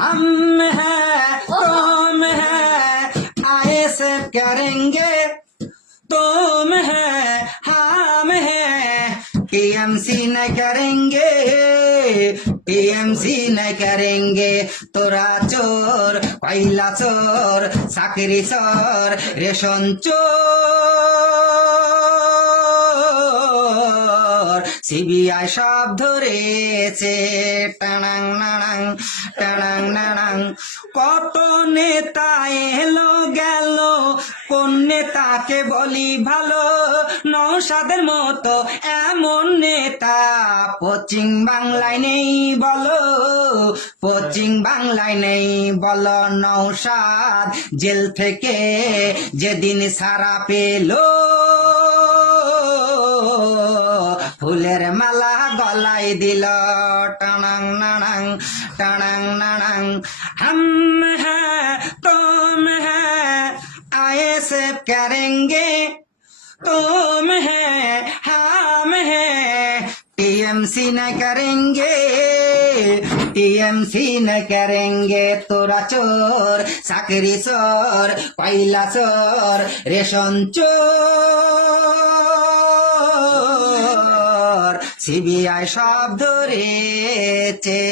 हम हैं तुम हैं आईएसएफ करेंगे तुम हैं हम हैं टीएमसी न करेंगे टीएमसी न करेंगे তোরা চোর কয়লা চোর চাকরি চোর রেশন চোর সিবিআই সব ধরেছে টানাং নানাং টানাং নানাং কত নেতা এলো গেল কোন নেতাকে বলি ভালো নওশাদের মতো এমন নেতা পশ্চিম বাংলায় নেই বলো পশ্চিম বাংলায় নেই বলো নওশাদ জেল থেকে যেদিন ছাড়া পেলো ফুলের মালা গলায় দিল টানাং নানাং টানাং নানাং हम हैं तुम हैं आईएसएफ करेंगे तुम हैं हम हैं टीएमसी न करेंगे टीएमसी न करेंगे তোরা চোর চাকরি চোর কয়লা চোর রেশন চোর সিবিআই সব ধরেছে